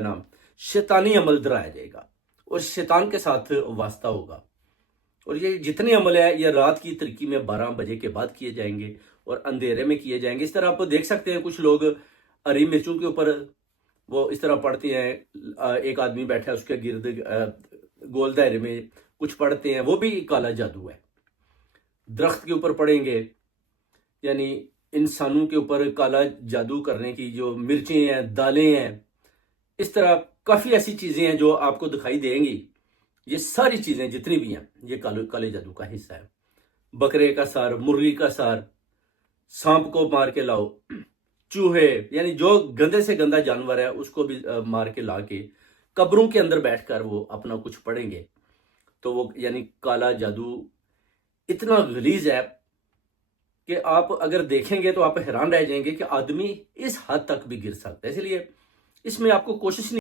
नाम शैतानी अमल डराया जाएगा और शैतान के साथ वास्ता होगा। और ये जितने अमल है ये रात की तरीकी में 12 बजे के बाद किए जाएंगे और अंधेरे में किए जाएंगे। इस तरह आप देख सकते हैं कुछ लोग हरी मिर्चों के ऊपर वो इस तरह पढ़ते हैं, एक आदमी बैठा है उसके गिर्द गोल दायरे में कुछ पढ़ते हैं, वो भी काला जादू है। दरख्त के ऊपर पढ़ेंगे, यानी इंसानों के ऊपर काला जादू करने की जो मिर्चें हैं, दालें हैं, इस तरह काफ़ी ऐसी चीज़ें हैं जो आपको दिखाई देंगी। ये सारी चीज़ें जितनी भी हैं ये काले जादू का हिस्सा है। बकरे का सार, मुर्गी का सार, सांप को मार के लाओ, चूहे, यानी जो गंदे से गंदा जानवर है उसको भी मार के ला के कब्रों के अंदर बैठकर वो अपना कुछ पढ़ेंगे, तो वो यानी काला जादू इतना गलीज है कि आप अगर देखेंगे तो आप हैरान रह जाएंगे कि आदमी इस हद तक भी गिर सकता है। इसलिए इसमें आपको कोशिश नहीं